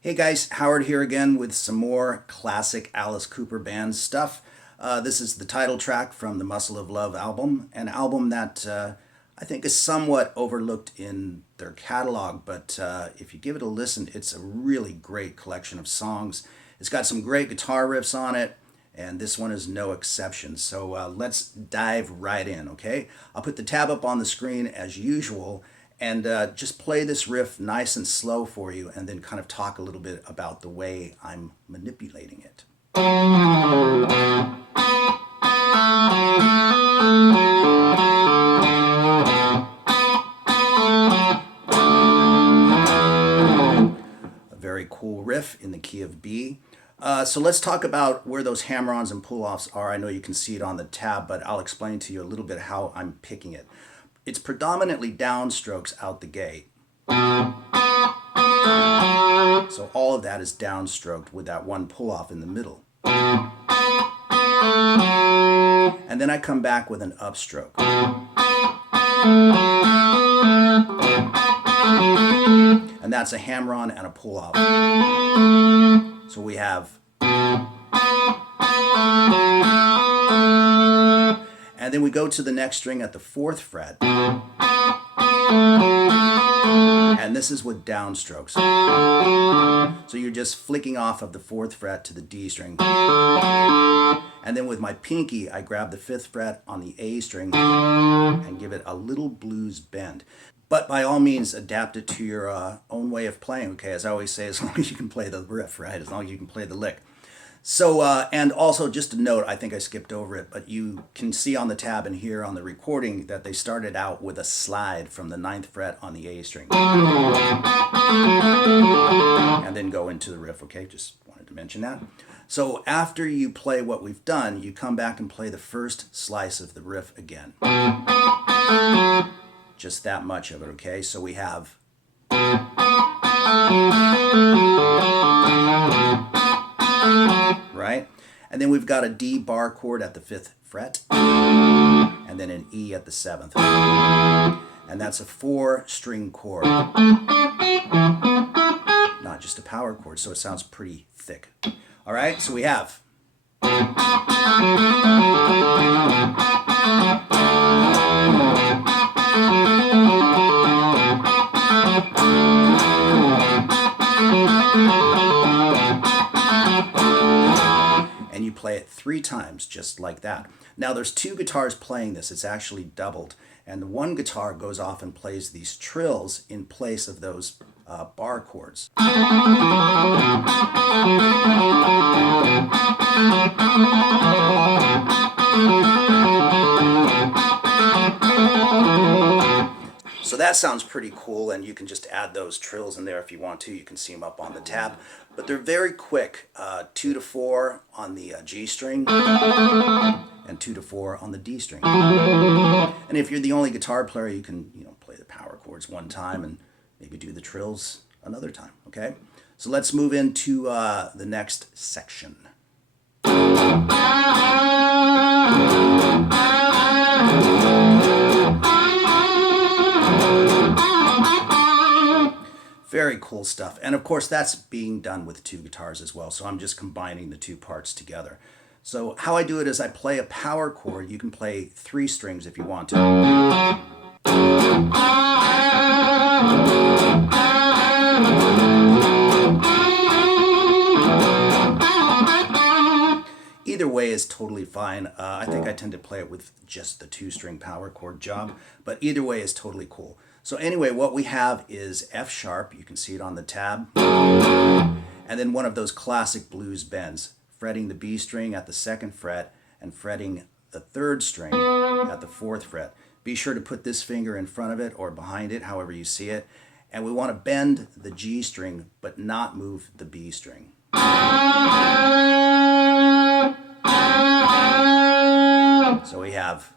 Hey guys, Howard here again with some more classic Alice Cooper Band stuff. This is the title track from the Muscle of Love album, an album that I think is somewhat overlooked in their catalog, but if you give it a listen, it's a really great collection of songs. It's got some great guitar riffs on it, and this one is no exception. So let's dive right in, okay? I'll put the tab up on the screen as usual, and just play this riff nice and slow for you, and then kind of talk a little bit about the way I'm manipulating it. A very cool riff in the key of B. So let's talk about where those hammer-ons and pull-offs are. I know you can see it on the tab, but I'll explain to you a little bit how I'm picking it. It's predominantly downstrokes out the gate. So all of that is downstroked with that one pull-off in the middle. And then I come back with an upstroke. And that's a hammer-on and a pull-off. So we have... And then we go to the next string at the 4th fret. And this is with downstrokes. So you're just flicking off of the 4th fret to the D string. And then with my pinky, I grab the 5th fret on the A string and give it a little blues bend. But by all means, adapt it to your own way of playing, okay? As I always say, as long as you can play the riff, right? As long as you can play the lick. So, and also just a note, I think I skipped over it, but you can see on the tab and here on the recording that they started out with a slide from the 9th fret on the A string. And then go into the riff, okay? Just wanted to mention that. So after you play what we've done, you come back and play the first slice of the riff again. Just that much of it, okay? So we have... Right? And then we've got a D bar chord at the 5th fret, and then an E at the 7th. And that's a 4-string chord. Not just a power chord, so it sounds pretty thick. All right, so we have... And you play it 3 times, just like that. Now there's 2 guitars playing this. It's actually doubled. And the one guitar goes off and plays these trills in place of those bar chords. So that sounds pretty cool, and you can just add those trills in there if you want to. You can see them up on the tab. But they're very quick, 2 to 4 on the G string, and 2 to 4 on the D string. And if you're the only guitar player, you can play the power chords one time and maybe do the trills another time, okay? So let's move into the next section. Very cool stuff. And of course, that's being done with 2 guitars as well. So I'm just combining the 2 parts together. So how I do it is I play a power chord. You can play 3 strings if you want to. Either way is totally fine. I think I tend to play it with just the 2-string power chord job, but either way is totally cool. So anyway, what we have is F sharp, you can see it on the tab, and then one of those classic blues bends, fretting the B string at the 2nd fret and fretting the 3rd string at the 4th fret. Be sure to put this finger in front of it or behind it, however you see it, and we want to bend the G string but not move the B string. have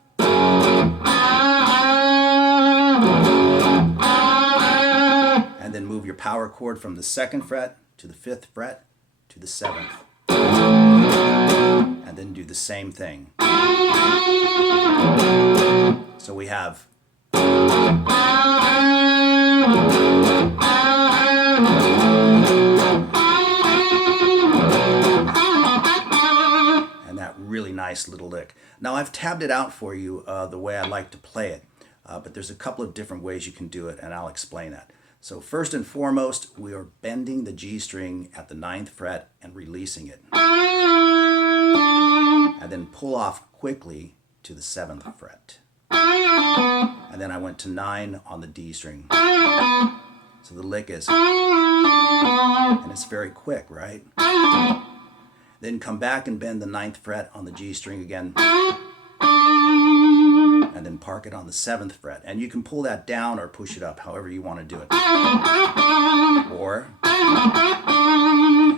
and then move your power chord from the 2nd fret to the 5th fret to the 7th. And then do the same thing. So we have and that really nice little lick. Now I've tabbed it out for you the way I like to play it, but there's a couple of different ways you can do it, and I'll explain that. So first and foremost, we are bending the G string at the 9th fret and releasing it. And then pull off quickly to the 7th fret. And then I went to 9 on the D string. So the lick is, and it's very quick, right? Then come back and bend the 9th fret on the G string again. And then park it on the 7th fret. And you can pull that down or push it up, however you want to do it. Or,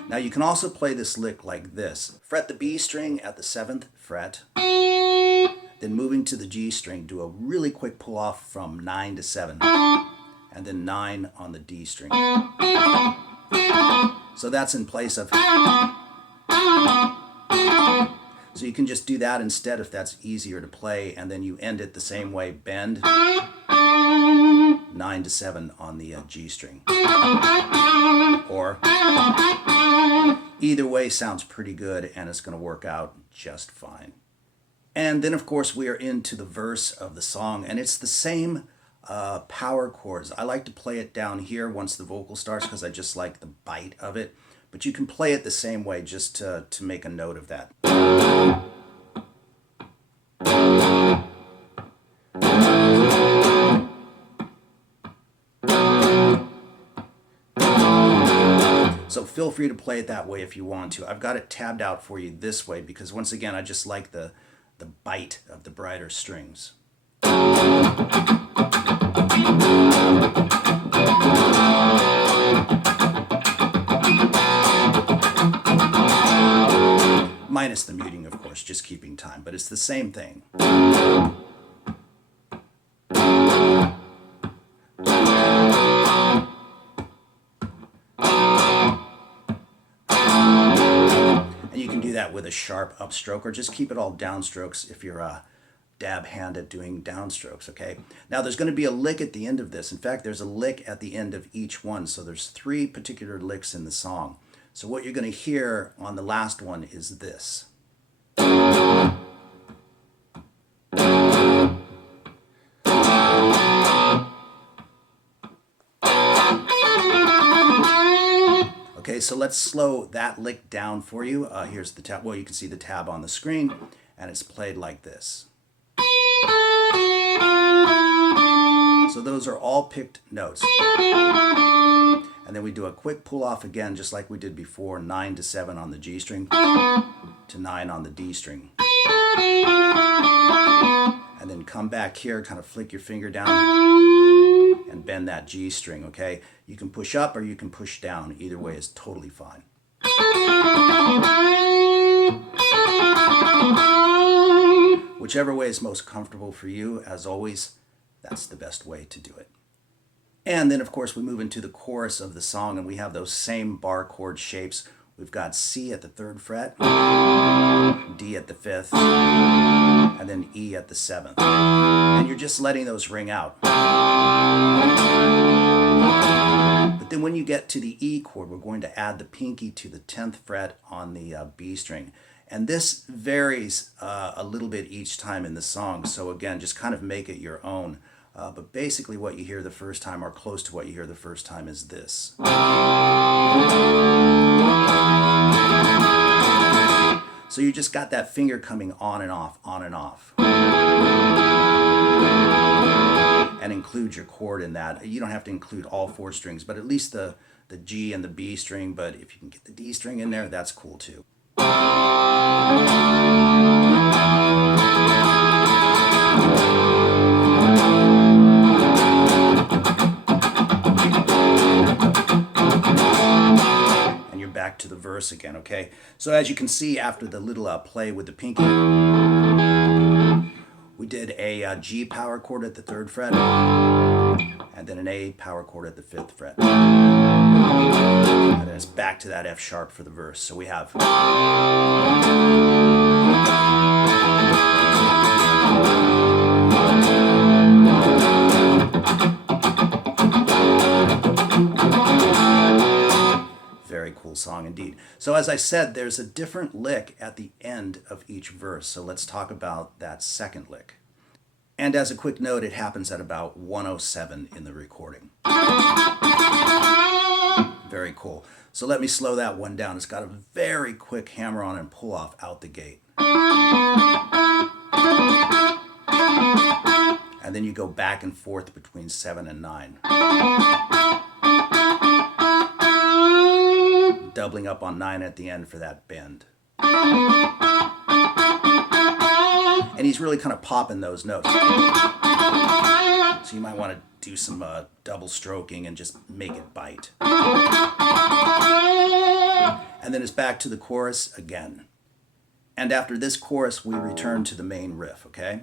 now you can also play this lick like this. Fret the B string at the 7th fret. Then moving to the G string, do a really quick pull off from 9 to 7. And then 9 on the D string. So that's in place of. So you can just do that instead if that's easier to play, and then you end it the same way, bend 9 to 7 on the G string. Or either way sounds pretty good, and it's going to work out just fine. And then of course we are into the verse of the song, and it's the same power chords. I like to play it down here once the vocal starts because I just like the bite of it. But you can play it the same way, just to make a note of that. So feel free to play it that way if you want to. I've got it tabbed out for you this way because once again, I just like the bite of the brighter strings. Minus the muting, of course, just keeping time, but it's the same thing. And you can do that with a sharp upstroke, or just keep it all downstrokes if you're a dab hand at doing downstrokes, okay? Now there's going to be a lick at the end of this. In fact, there's a lick at the end of each one, so there's 3 particular licks in the song. So what you're going to hear on the last one is this. Okay, so let's slow that lick down for you. Here's the tab. Well, you can see the tab on the screen, and it's played like this. So those are all picked notes. And then we do a quick pull off again, just like we did before, 9 to 7 on the G string to 9 on the D string. And then come back here, kind of flick your finger down and bend that G string, okay? You can push up or you can push down. Either way is totally fine. Whichever way is most comfortable for you, as always, that's the best way to do it. And then, of course, we move into the chorus of the song, and we have those same bar chord shapes. We've got C at the 3rd fret, D at the 5th, and then E at the 7th. And you're just letting those ring out. But then when you get to the E chord, we're going to add the pinky to the 10th fret on the B string. And this varies a little bit each time in the song. So again, just kind of make it your own. But basically what you hear the first time, or close to what you hear the first time, is this. So you just got that finger coming on and off, on and off. And include your chord in that. You don't have to include all 4 strings, but at least the G and the B string. But if you can get the D string in there, that's cool too. Back to the verse again, okay? So as you can see, after the little play with the pinky, We did a G power chord at the 3rd fret, and then an A power chord at the 5th fret. And then it's back to that F sharp for the verse. So we have... Very cool song indeed. So as I said, there's a different lick at the end of each verse. So let's talk about that second lick. And as a quick note, it happens at about 107 in the recording. Very cool. So let me slow that one down. It's got a very quick hammer-on and pull-off out the gate. And then you go back and forth between 7 and 9. Doubling up on 9 at the end for that bend. And he's really kind of popping those notes. So you might want to do some double stroking and just make it bite. And then it's back to the chorus again. And after this chorus, we return to the main riff, okay?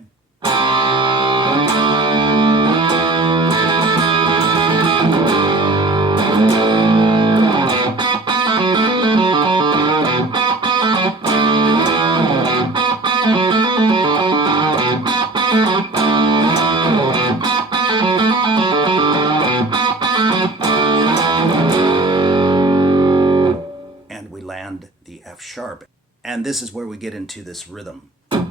And we land the F sharp. And this is where we get into this rhythm. All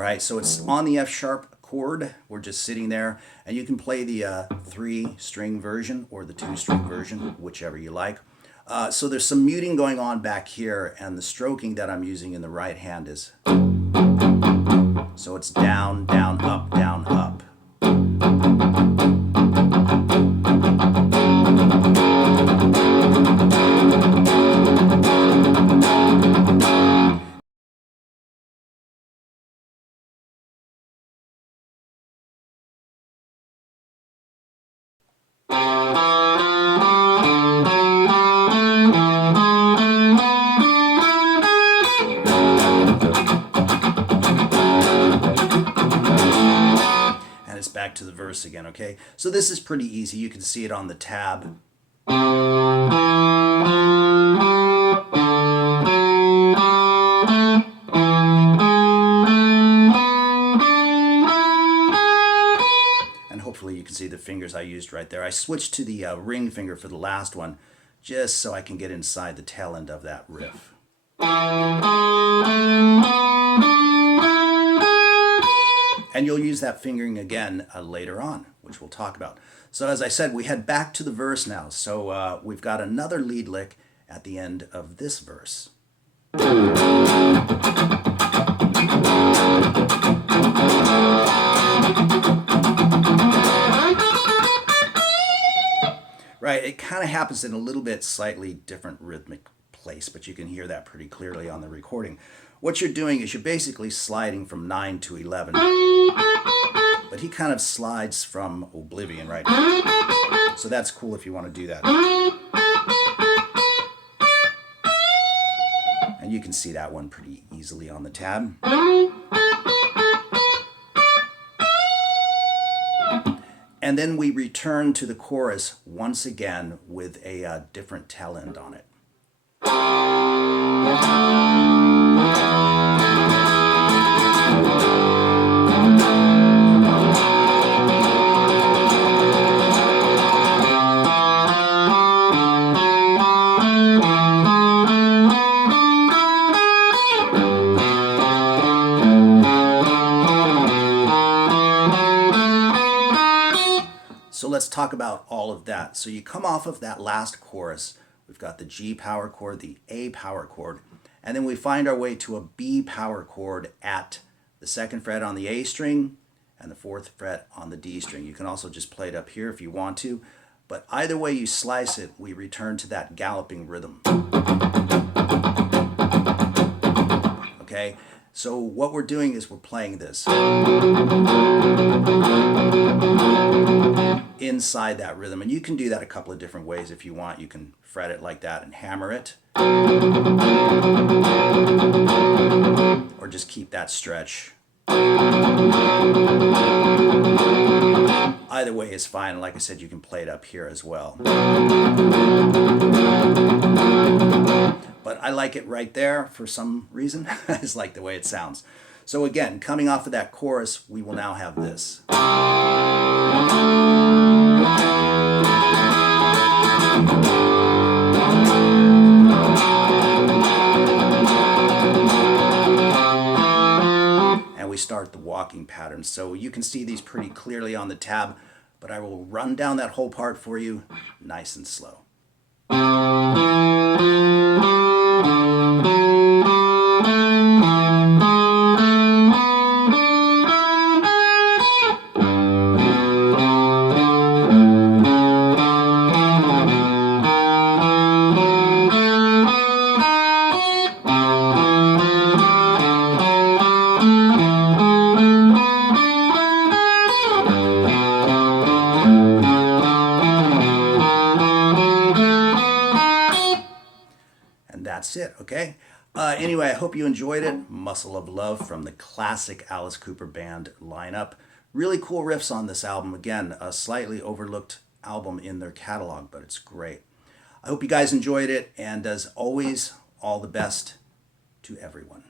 right, so it's on the F sharp chord. We're just sitting there, and you can play the 3-string version or the 2-string version, whichever you like. So there's some muting going on back here, and the stroking that I'm using in the right hand is... So it's down, down, up, down, up. Back to the verse again, okay? So this is pretty easy. You can see it on the tab. And hopefully you can see the fingers I used right there. I switched to the ring finger for the last one, just so I can get inside the tail end of that riff. And you'll use that fingering again later on, which we'll talk about. So as I said, we head back to the verse now. So we've got another lead lick at the end of this verse. Right, it kind of happens in a little bit slightly different rhythmic place, but you can hear that pretty clearly on the recording. What you're doing is you're basically sliding from 9 to 11. But he kind of slides from oblivion, right? So that's cool if you want to do that. And you can see that one pretty easily on the tab. And then we return to the chorus once again with a different tail end on it. So let's talk about all of that. So you come off of that last chorus. We've got the G power chord, the A power chord, and then we find our way to a B power chord at the 2nd fret on the A string and the 4th fret on the D string. You can also just play it up here if you want to, but either way you slice it, we return to that galloping rhythm. Okay, So what we're doing is we're playing this inside that rhythm. And you can do that a couple of different ways if you want. You can fret it like that and hammer it. Or just keep that stretch. Either way is fine. Like I said, you can play it up here as well. But I like it right there for some reason. I just like the way it sounds. So again, coming off of that chorus, we will now have this. And we start the walking pattern. So you can see these pretty clearly on the tab, but I will run down that whole part for you nice and slow. That's it, okay? Anyway, I hope you enjoyed it. Muscle of Love from the classic Alice Cooper Band lineup. Really cool riffs on this album. Again, a slightly overlooked album in their catalog, but it's great. I hope you guys enjoyed it, and as always, all the best to everyone.